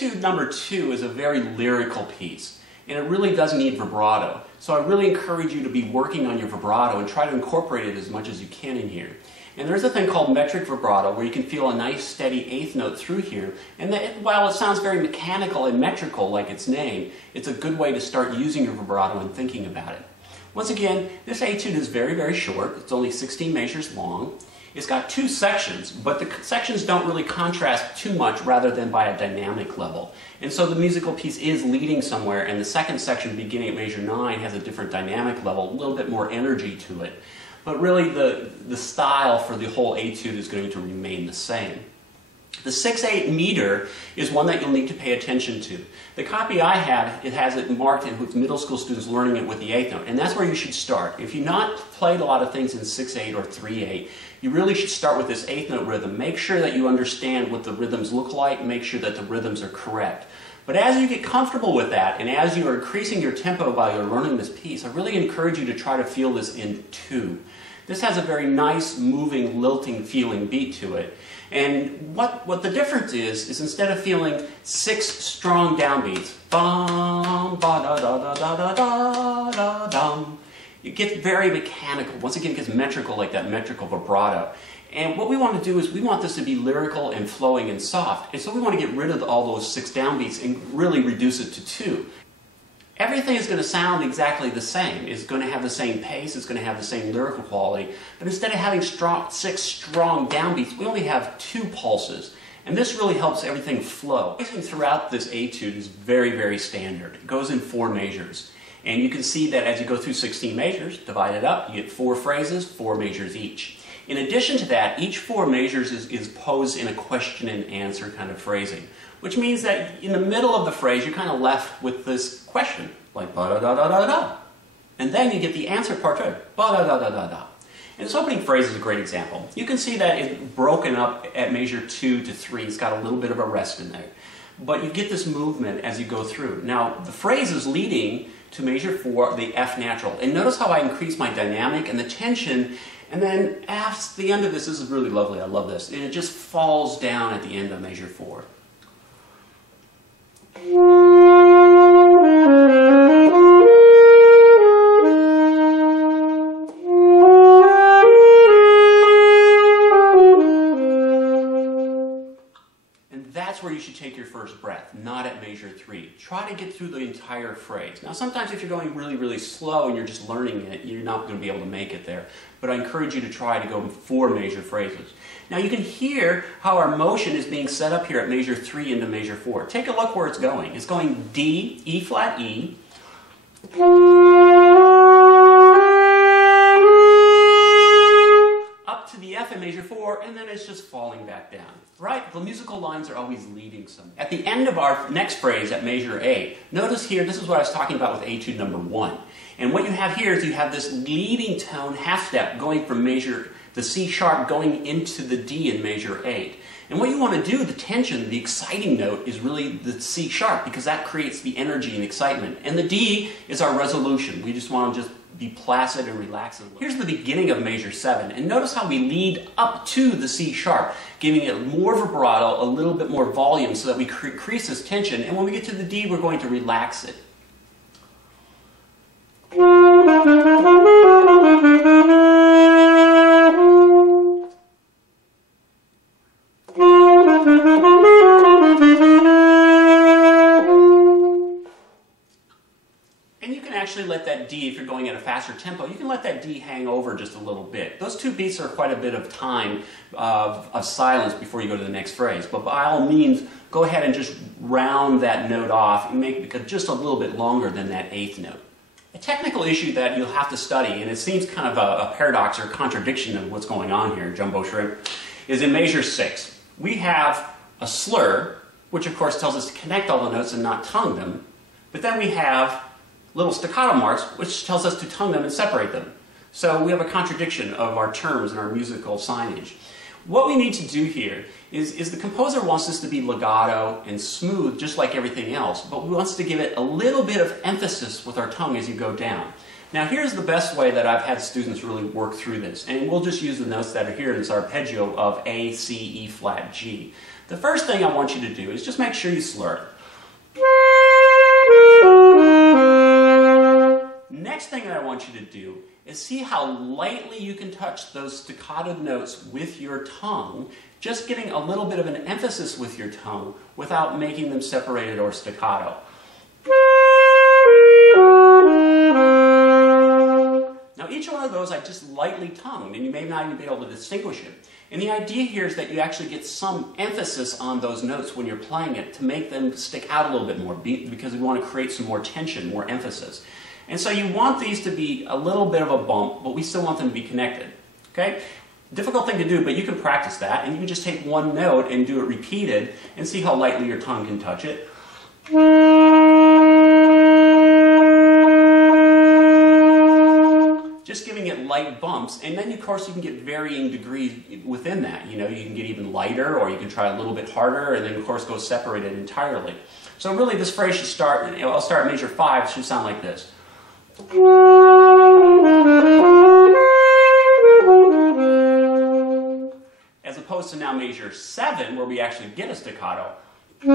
Etude number 2 is a very lyrical piece, and it really does need vibrato. So I really encourage you to be working on your vibrato and try to incorporate it as much as you can in here. And there's a thing called metric vibrato where you can feel a nice steady eighth note through here. And while it sounds very mechanical and metrical like its name, it's a good way to start using your vibrato and thinking about it. Once again, this etude is very, very short. It's only 16 measures long. It's got 2 sections, but the sections don't really contrast too much rather than by a dynamic level. And so the musical piece is leading somewhere, and the second section beginning at measure 9 has a different dynamic level, a little bit more energy to it. But really the style for the whole etude is going to remain the same. The 6/8 meter is one that you'll need to pay attention to. The copy I have, it has it marked in with middle school students learning it with the eighth note, and that's where you should start. If you've not played a lot of things in 6/8 or 3/8, you really should start with this eighth note rhythm. Make sure that you understand what the rhythms look like, make sure that the rhythms are correct. But as you get comfortable with that, and as you are increasing your tempo while you're learning this piece, I really encourage you to try to feel this in 2. This has a very nice, moving, lilting feeling beat to it. And what the difference is instead of feeling 6 strong downbeats, bum, ba da da da da da da da dum, it gets very mechanical. Once again, it gets metrical, like that metrical vibrato. And what we want to do is we want this to be lyrical and flowing and soft. And so we want to get rid of all those 6 downbeats and really reduce it to 2. Everything is going to sound exactly the same. It's going to have the same pace, it's going to have the same lyrical quality, but instead of having 6 strong downbeats, we only have 2 pulses. And this really helps everything flow. Pacing throughout this etude is very, very standard. It goes in 4 measures. And you can see that as you go through 16 measures, divide it up, you get 4 phrases, 4 measures each. In addition to that, each 4 measures is posed in a question and answer kind of phrasing, which means that in the middle of the phrase, you're kind of left with this question, like ba-da-da-da-da-da. And then you get the answer part to it, ba-da-da-da-da-da. And this opening phrase is a great example. You can see that it's broken up at measure 2 to 3. It's got a little bit of a rest in there. But you get this movement as you go through. Now, the phrase is leading to measure 4, the F natural. And notice how I increase my dynamic and the tension. And then at the end of this is really lovely, I love this, and it just falls down at the end of measure 4. That's where you should take your first breath, not at measure 3. Try to get through the entire phrase. Now sometimes if you're going really, really slow and you're just learning it, you're not going to be able to make it there. But I encourage you to try to go 4 measure phrases. Now you can hear how our motion is being set up here at measure 3 into measure 4. Take a look where it's going. It's going D, E flat E, up to the F in measure 4, and then it's just falling back down. Right? The musical lines are always leading somewhere. At the end of our next phrase at measure 8, notice here, this is what I was talking about with etude number 1. And what you have here is you have this leading tone half step going from the C sharp going into the D in measure 8. And what you want to do, the tension, the exciting note, is really the C sharp because that creates the energy and excitement. And the D is our resolution. We just want to just be placid and relaxed. Here's the beginning of measure 7, and notice how we lead up to the C sharp, giving it more vibrato, a little bit more volume so that we increase this tension, and when we get to the D, we're going to relax it. Actually let that D, if you're going at a faster tempo, you can let that D hang over just a little bit. Those 2 beats are quite a bit of time of silence before you go to the next phrase. But by all means, go ahead and just round that note off and make it just a little bit longer than that 8th note. A technical issue that you'll have to study, and it seems kind of a paradox or contradiction of what's going on here, Jumbo Shrimp, is in measure 6. We have a slur, which of course tells us to connect all the notes and not tongue them, but then we have little staccato marks, which tells us to tongue them and separate them. So we have a contradiction of our terms and our musical signage. What we need to do here is the composer wants this to be legato and smooth, just like everything else, but we wants to give it a little bit of emphasis with our tongue as you go down. Now here's the best way that I've had students really work through this, and we'll just use the notes that are here in this arpeggio of A, C, E flat, G. The first thing I want you to do is just make sure you slur it. Next thing that I want you to do is see how lightly you can touch those staccato notes with your tongue, just getting a little bit of an emphasis with your tongue without making them separated or staccato. Now each one of those I just lightly tongued, and you may not even be able to distinguish it. And the idea here is that you actually get some emphasis on those notes when you're playing it to make them stick out a little bit more, because we want to create some more tension, more emphasis. And so you want these to be a little bit of a bump, but we still want them to be connected. Okay? Difficult thing to do, but you can practice that, and you can just take one note and do it repeated and see how lightly your tongue can touch it. Just giving it light bumps, and then of course you can get varying degrees within that. You know, you can get even lighter, or you can try a little bit harder, and then of course go separated entirely. So really this phrase should start, I'll start at measure 5, it should sound like this. As opposed to now measure 7, where we actually get a staccato. And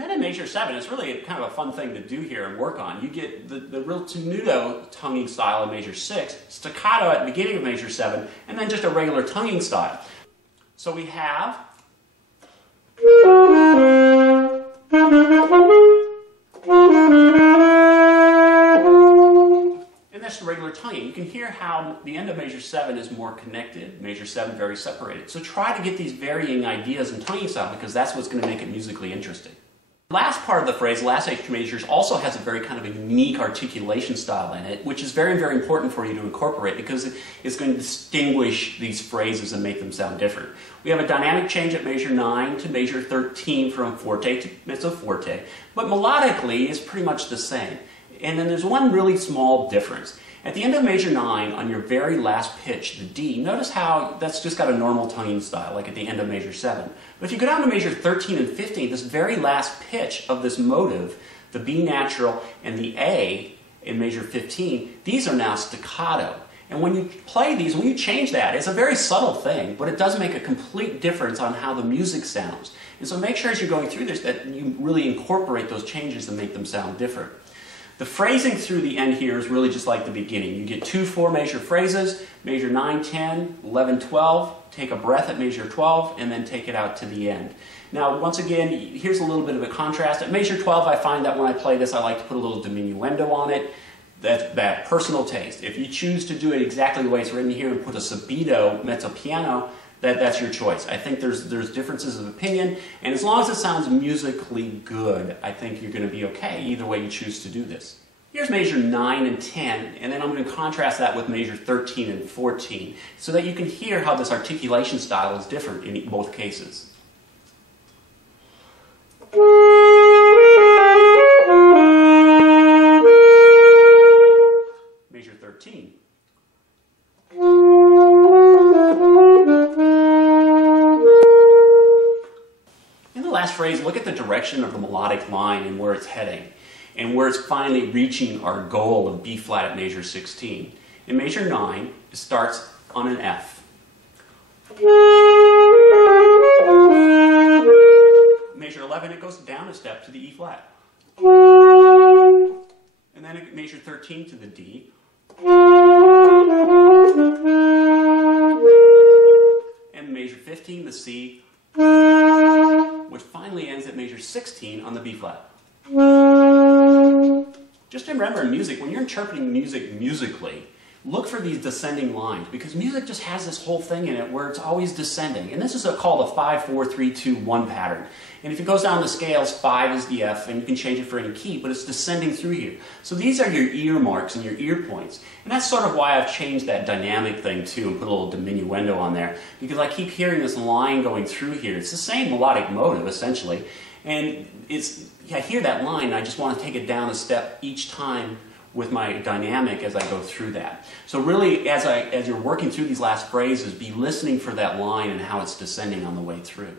then in measure 7, it's really kind of a fun thing to do here and work on. You get the real tenuto tonguing style in measure 6, staccato at the beginning of measure 7, and then just a regular tonguing style. So we have and that's the regular tonguing. You can hear how the end of measure 7 is more connected, measure 7 very separated. So try to get these varying ideas in tonguing style, because that's what's going to make it musically interesting. The last part of the phrase, last 8 measures, also has a very kind of a unique articulation style in it, which is very, very important for you to incorporate, because it's going to distinguish these phrases and make them sound different. We have a dynamic change at measure 9 to measure 13 from forte to mezzo forte, but melodically it's pretty much the same. And then there's one really small difference. At the end of measure 9, on your very last pitch, the D, notice how that's just got a normal tonguing style, like at the end of measure 7. But if you go down to measure 13 and 15, this very last pitch of this motive, the B natural and the A in measure 15, these are now staccato. And when you play these, when you change that, it's a very subtle thing, but it does make a complete difference on how the music sounds. And so make sure as you're going through this that you really incorporate those changes and make them sound different. The phrasing through the end here is really just like the beginning. You get 2 4-measure phrases, measure 9, 10, 11, 12, take a breath at measure 12, and then take it out to the end. Now, once again, here's a little bit of a contrast. At measure 12, I find that when I play this, I like to put a little diminuendo on it. That's that personal taste. If you choose to do it exactly the way it's written here and put a subito mezzo piano, that's your choice. I think there's differences of opinion, and as long as it sounds musically good, I think you're going to be okay either way you choose to do this. Here's measure 9 and 10, and then I'm going to contrast that with measure 13 and 14, so that you can hear how this articulation style is different in both cases. Measure 13. In the last phrase, look at the direction of the melodic line and where it's heading, and where it's finally reaching our goal of B flat at measure 16. In measure 9, it starts on an F. Measure 11, it goes down a step to the E flat. And then at measure 13 to the D. And measure 15, the C, which finally ends at measure 16 on the B flat. Just remember in music, when you're interpreting music musically, look for these descending lines, because music just has this whole thing in it where it's always descending. And this is called a 5, 4, 3, 2, 1 pattern. And if it goes down the scales, 5 is the F, and you can change it for any key, but it's descending through here. So these are your ear marks and your ear points. And that's sort of why I've changed that dynamic thing too and put a little diminuendo on there, because I keep hearing this line going through here. It's the same melodic motive, essentially. And I hear that line, and I just want to take it down a step each time with my dynamic as I go through that. So really, as you're working through these last phrases, be listening for that line and how it's descending on the way through.